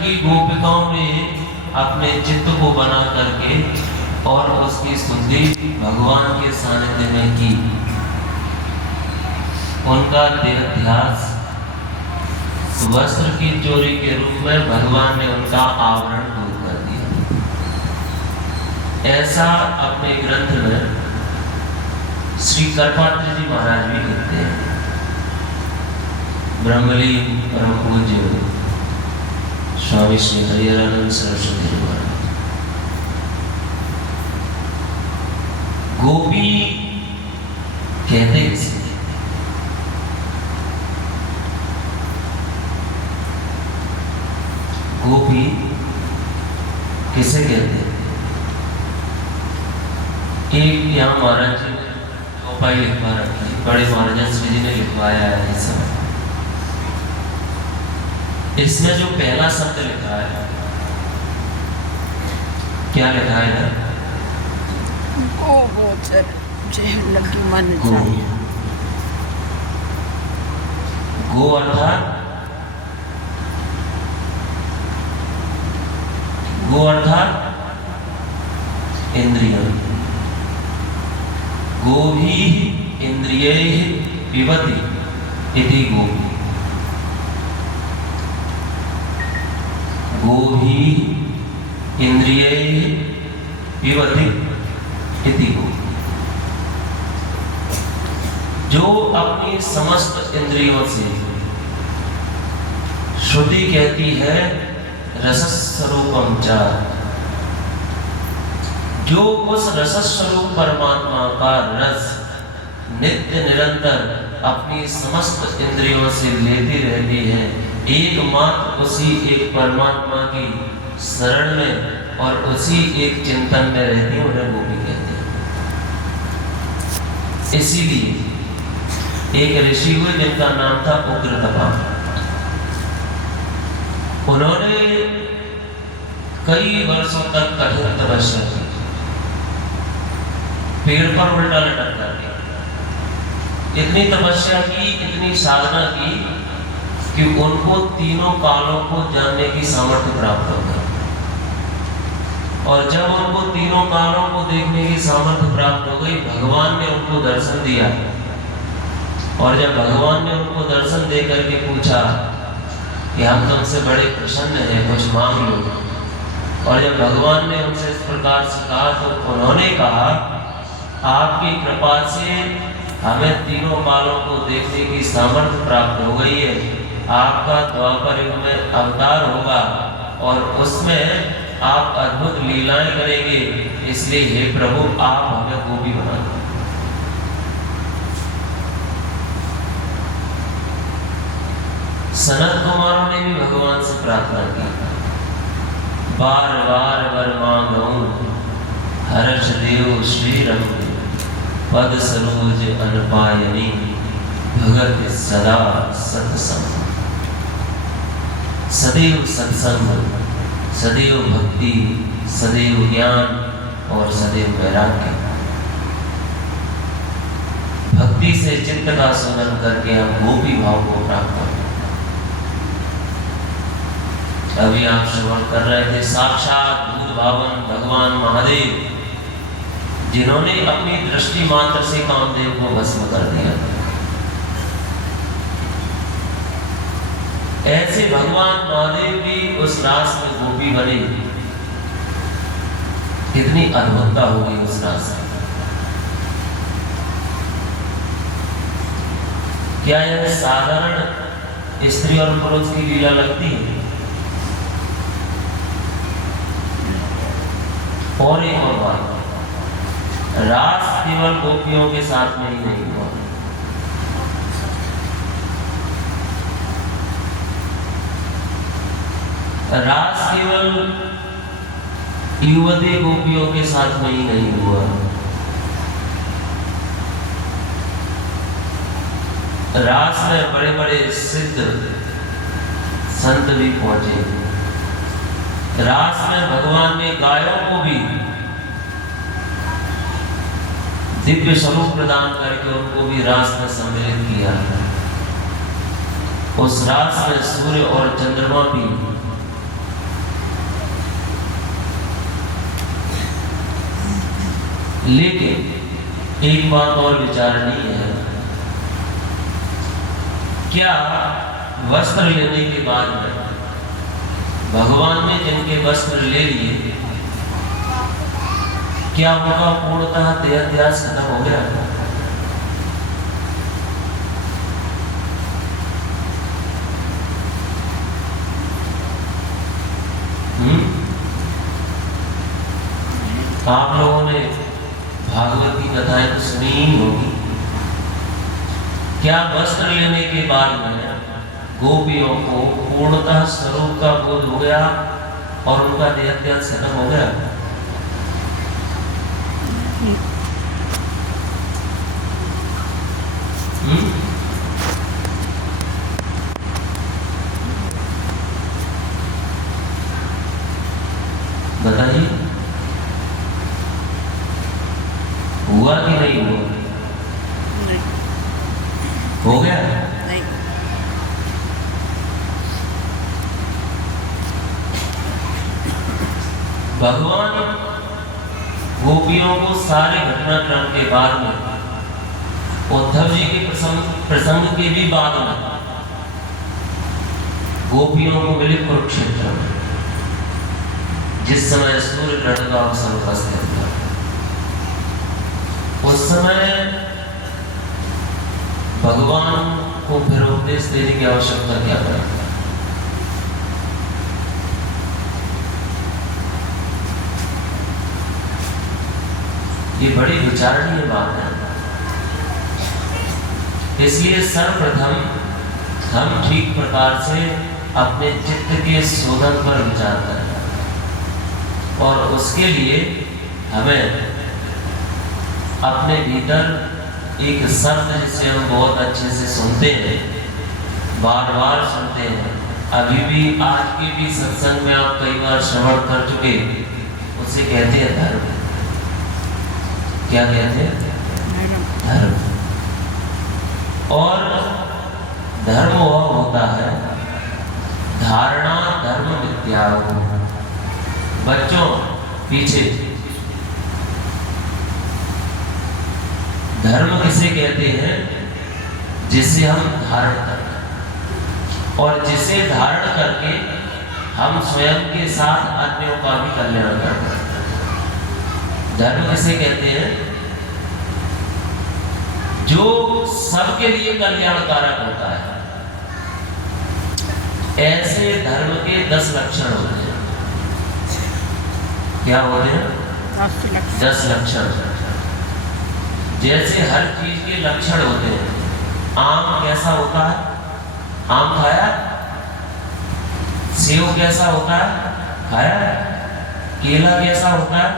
की गोपिकाओं ने अपने चित्त को बना करके और उसकी स्तुति भगवान के सानिध्य में की। उनका देहाध्यास वस्त्र की चोरी के रूप में भगवान ने उनका आवरण दूर कर दिया। ऐसा अपने ग्रंथ में श्री करपात्री जी महाराज भी कहते हैं। ब्रह्मलीन परम पूज्य स्वामी श्री हरिहरानंद सरस्वती महाराज। गोपी कहते हैं, गोपी किसे कहते हैं? एक यहाँ महाराज जी ने चौपाई लिखवा रखी, बड़े महाराज श्री जी ने लिखवाया है। इस समय इसमें जो पहला शब्द लिखा है, क्या लिखा है? गो अर्थात इंद्रिय। गोभी इंद्रिये पिबति इति गोपी। गोभी इंद्रिये पिबति इति गोपी। जो अपनी समस्त इंद्रियों से, श्रुति कहती है रसस्वरूपम च, जो उस रसस्वरूप परमात्मा का रस नित्य निरंतर अपनी समस्त इंद्रियों से लेती रहती है, एकमात्र उसी एक परमात्मा की शरण में और उसी एक चिंतन में रहती है, उन्हें गोपी कहते हैं। इसीलिए एक ऋषि हुए जिनका नाम था उग्रतपा। उन्होंने कई वर्षों तक कठोर तपस्या की, पेड़ पर उल्टा लटक करके इतनी तपस्या की, इतनी साधना की कि उनको तीनों कालों को जानने की सामर्थ्य प्राप्त हो गई। और जब उनको तीनों कालों को देखने की सामर्थ्य प्राप्त हो गई, भगवान ने उनको दर्शन दिया। और जब भगवान ने उनको दर्शन दे करके पूछा कि हम तुमसे बड़े प्रसन्न हैं, कुछ मांग लो। और जब भगवान ने उनसे इस प्रकार से कहा तो उन्होंने कहा, आपकी कृपा से हमें तीनों कालों को देखने की सामर्थ्य प्राप्त हो गई है। आपका द्वापर युग में अवतार होगा और उसमें आप अद्भुत लीलाएं करेंगे, इसलिए हे प्रभु आप हमें गोपी बना दो। सनत कुमारों ने भी भगवान से प्रार्थना की, बार बार वर मांगूं हर्ष देव श्री रघु पद सरोज अनपायनी भगत सदा सत्संग। सदैव सत्संग, सदैव भक्ति, सदैव ज्ञान और सदैव वैराग्य। भक्ति से चित्त का सुमन करके हम गोपी भाव को प्राप्त करें। अभी आप श्रवण कर रहे थे साक्षात भूत भावन भगवान महादेव, जिन्होंने अपनी दृष्टि मात्र से कामदेव को भस्म कर दिया। ऐसे भगवान महादेव भी उस रास में गोपी बने। कितनी अद्भुतता हो गई उस रास में। क्या यह साधारण स्त्री और पुरुष की लीला लगती है? और एक और बात, रास केवल गोपियों के साथ में ही नहीं हुआ। रास केवल युवती गोपियों के साथ में ही नहीं हुआ। रास में बड़े बड़े सिद्ध संत भी पहुंचे। रास में भगवान ने गायों को भी दिव्य स्वरूप प्रदान करके उनको भी रास में सम्मिलित किया। उस रास में सूर्य और चंद्रमा भी लेकिन एक बात और विचारणीय है, क्या वस्त्र लेने के बाद में भगवान ने जिनके वस्त्र ले लिए, क्या उनका पूर्णतः देहाध्यास खत्म हो गया? आप लोगों ने भागवत की कथाएं तो सुनी ही होगी। क्या वस्त्र लेने के बाद में गोपियों को पूर्णतः स्वरूप का बोध हो गया और उनका देहाध्यास खत्म हो गया? बताइए, हुआ कि नहीं हुआ? नहीं। हो गया? नहीं। भगवान गोपियों को सारे घटनाक्रम के बाद में, उद्धव जी के प्रसंग के भी बाद में, गोपियों को मिले कुरुक्षेत्र में, जिस समय सूर्य ग्रहण का अवसर उपस्थित था। उस समय भगवान को फिर उपदेश देने की आवश्यकता क्या पड़ी? ये बड़ी विचारणीय बात है। इसलिए सर्वप्रथम हम ठीक प्रकार से अपने चित्त के शोधन पर विचार करें और उसके लिए हमें अपने भीतर एक शब्द जिसे हम बहुत अच्छे से सुनते हैं, बार बार सुनते हैं, अभी भी आज के भी सत्संग में आप कई बार श्रवण कर चुके, उसे कहते हैं धर्म। क्या कहते हैं? धर्म। और धर्म वह होता है, धारणा धर्म विद्या। बच्चों पीछे, धर्म किसे कहते हैं? जिसे हम धारण करते हैं और जिसे धारण करके हम स्वयं के साथ अन्यों का भी कल्याण करते हैं। धर्म किसे कहते हैं? जो सबके लिए कल्याणकारक होता है। ऐसे धर्म के 10 लक्षण होते हैं। क्या होते हैं? 10 लक्षण। जैसे हर चीज के लक्षण होते हैं। आम कैसा होता है? आम खाया? सेव कैसा होता है? खाया? केला कैसा होता है?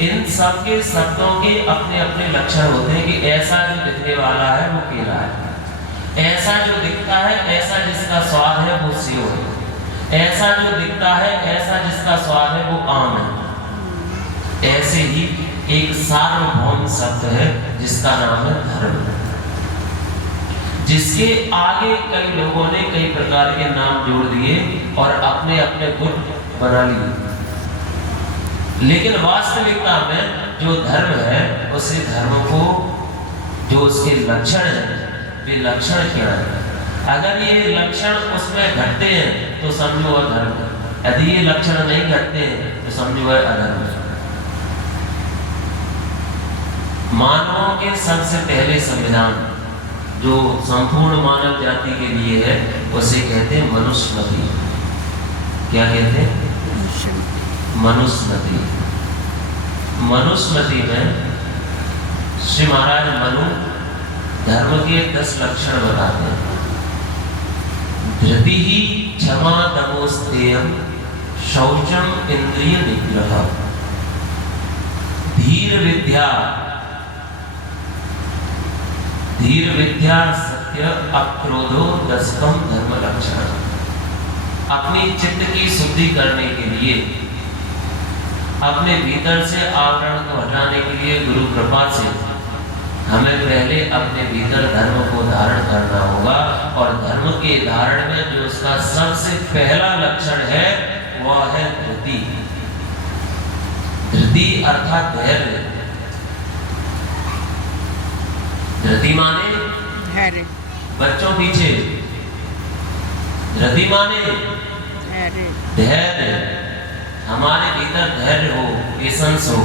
इन सब के शब्दों के अपने अपने लक्षण होते हैं कि ऐसा जो दिखने वाला है वो केला है, ऐसा जो दिखता है, ऐसा जिसका स्वाद है वो सेव है, ऐसा जो दिखता है, ऐसा जिसका स्वाद है वो आम है। ऐसे ही एक सार्वभौम शब्द है जिसका नाम है धर्म, जिसके आगे कई लोगों ने कई प्रकार के नाम जोड़ दिए और अपने अपने गुट बना लिए। लेकिन वास्तविकता में जो धर्म है, उसी धर्म को जो उसके लक्षण है, वे लक्षण क्या है? अगर ये लक्षण उसमें घटते हैं तो समझो वह धर्म है, यदि ये लक्षण नहीं घटते हैं तो समझो वह अधर्म है। मानवों के सबसे पहले संविधान जो संपूर्ण मानव जाति के लिए है, उसे कहते हैं मनुस्मृति। क्या कहते हैं? मनुस्मृति। मनुस्मृति में श्री महाराज मनु धर्म के 10 लक्षण बताते हैं। धृति ही क्षमा तमोस्तेयम शौचम इंद्रिय निग्रह धीर विद्या सत्य अक्रोधो दशकम धर्म लक्षण। अपनी चित्त की शुद्धि करने के लिए, अपने भीतर से आवरण को हटाने के लिए गुरु कृपा से हमें पहले अपने भीतर धर्म को धारण करना होगा। और धर्म के धारण में जो उसका सबसे पहला लक्षण है वह है धृति। धृति अर्थात धैर्य। धृति माने धैर्य, बच्चों पीछे, धृति माने धैर्य, धैर्य। हमारे भीतर धैर्य हो, पेशेंस हो,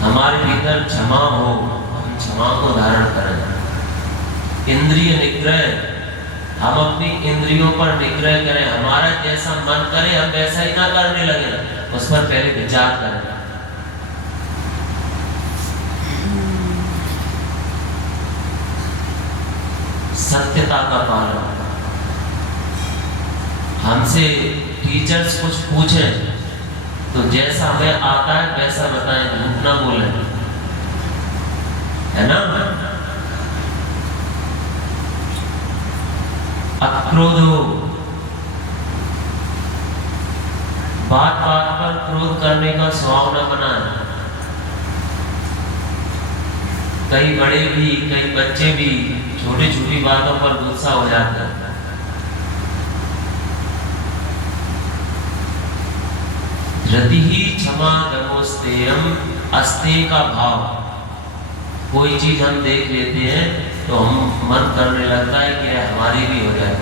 हमारे भीतर क्षमा हो, हम क्षमा को धारण करें। इंद्रिय निग्रह, हम अपनी इंद्रियों पर निग्रह करें। हमारा जैसा मन करे हम वैसा ही ना करने लगे, उस पर पहले विचार करें। सत्यता का पालन, हमसे टीचर्स कुछ पूछें तो जैसा हमें आता है वैसा बताएं, झूठ ना बोले, है ना। अक्रोध हो, बात बात पर क्रोध करने का स्वभाव न बनाए। कई बड़े भी, कई बच्चे भी छोटी छोटी बातों पर गुस्सा हो जाते हैं। धृति ही क्षमा दमोस्तेयम, अस्तेय का भाव। कोई चीज हम देख लेते हैं तो हम मन करने लगता है कि हमारी भी हो जाए।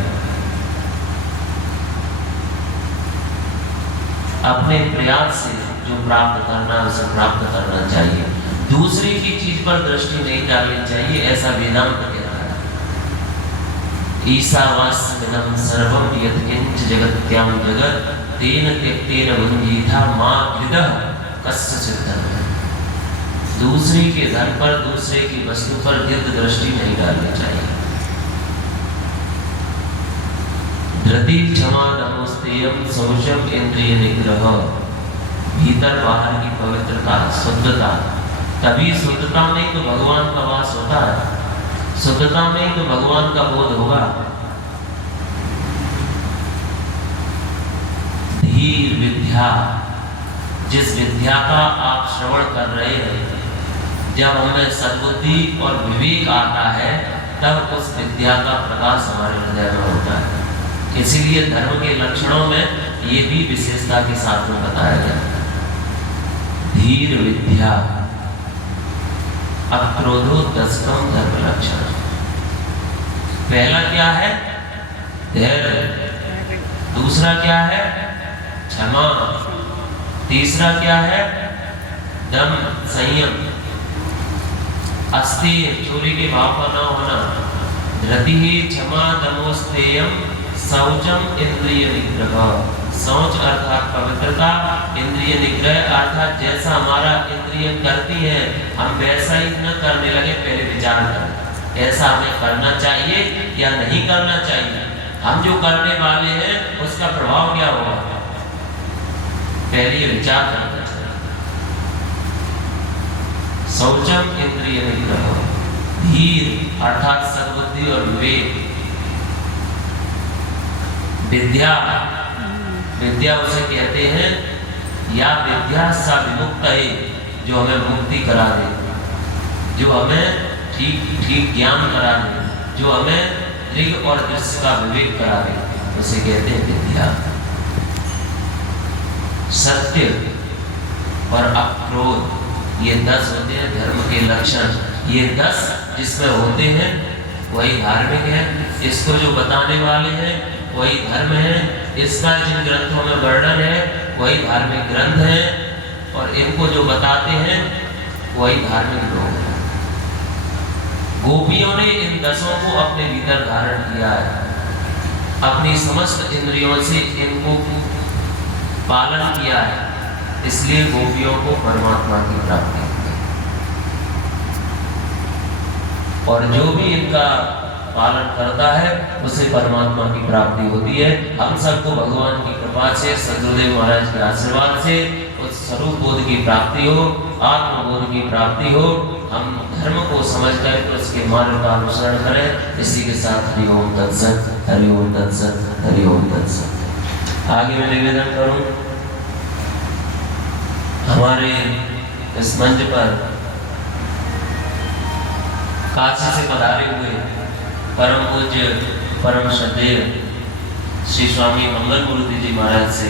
अपने प्रयास से जो प्राप्त करना है उसे प्राप्त करना चाहिए, दूसरी की चीज पर दृष्टि नहीं डालनी चाहिए, ऐसा वेदांत कहता है। ईशावास्यमिदं सर्वं यत्किंच जगत्यां जगत् तेन त्यक्तेन भुञ्जीथा मा हृदः कस्यचित्। दूसरे के धन पर, दूसरे की वस्तु पर गिद्ध दृष्टि नहीं डालनी चाहिए। धृति क्षमा दमोस्तेयम शौचम इंद्रिय निग्रह, भीतर बाहर की पवित्रता, शुद्धता। तभी शुद्धता में तो भगवान का वास होता है, शुद्धता में तो भगवान का बोध होगा। धीर विद्या, जिस विद्या का आप श्रवण कर रहे हैं, जब हमें सद्बुद्धि और विवेक आता है तब उस विद्या का प्रकाश हमारे हृदय में होता है। इसीलिए धर्म के लक्षणों में ये भी विशेषता के साथ में बताया गया। धीर विद्या, अक्रोधो दशकम धर्म लक्षण। पहला क्या है? धैर्य। दूसरा क्या है? क्षमा। तीसरा क्या है? दम, संयम। अस्तेय, चोरी के भाव का न होना। धृति ही क्षमा दमोस्तेयम शौचम इंद्रिय निग्रह। शौच अर्थात पवित्रता, इंद्रिय निग्रह अर्थात जैसा हमारा इंद्रिय करती है हम वैसा ही न करने लगे, पहले विचार करें ऐसा हमें करना चाहिए या नहीं करना चाहिए। हम जो करने वाले हैं उसका प्रभाव क्या होगा, पहले विचार करना चाहिए। शौचम इंद्रिय निग्रह। धीर अर्थात सद्बुद्धि और विवेक। विद्या, विद्या उसे कहते हैं या विद्या सा विमुक्त है, जो हमें मुक्ति करा दे, जो हमें ठीक ज्ञान करा दे, जो हमें दृढ़ और दृश्य का विवेक करा दे, उसे कहते हैं विद्या। सत्य और अक्रोध, ये 10 होते हैं धर्म के लक्षण। ये 10 जिसमें होते हैं वही धार्मिक है। इसको जो बताने वाले हैं वही धर्म है। इसका जिन ग्रंथों में वर्णन है वही धार्मिक ग्रंथ है, और इनको जो बताते हैं वही धार्मिक लोग हैं। गोपियों ने इन 10 को अपने भीतर धारण किया है, अपनी समस्त इंद्रियों से इनको पालन किया है, इसलिए गोपियों को परमात्मा की प्राप्ति हुई। और जो भी इनका पालन करता है उसे परमात्मा की प्राप्ति होती है। हम सबको भगवान की कृपा से, सदगुरुदेव महाराज के आशीर्वाद से उस स्वरूप बोध की प्राप्ति हो, आत्मबोध की प्राप्ति हो। हम धर्म को समझ कर उसके मार्ग का अनुसरण करें। इसी के साथ हरि ओम तत्सत, हरि ओम तत्सत, हरि ओम तत्सत। आगे मैं निवेदन करूं, हमारे इस मंच पर काशी से पधारे हुए परम पूज्य परम श्रद्धेय श्री स्वामी मंगल मूर्ति जी महाराज से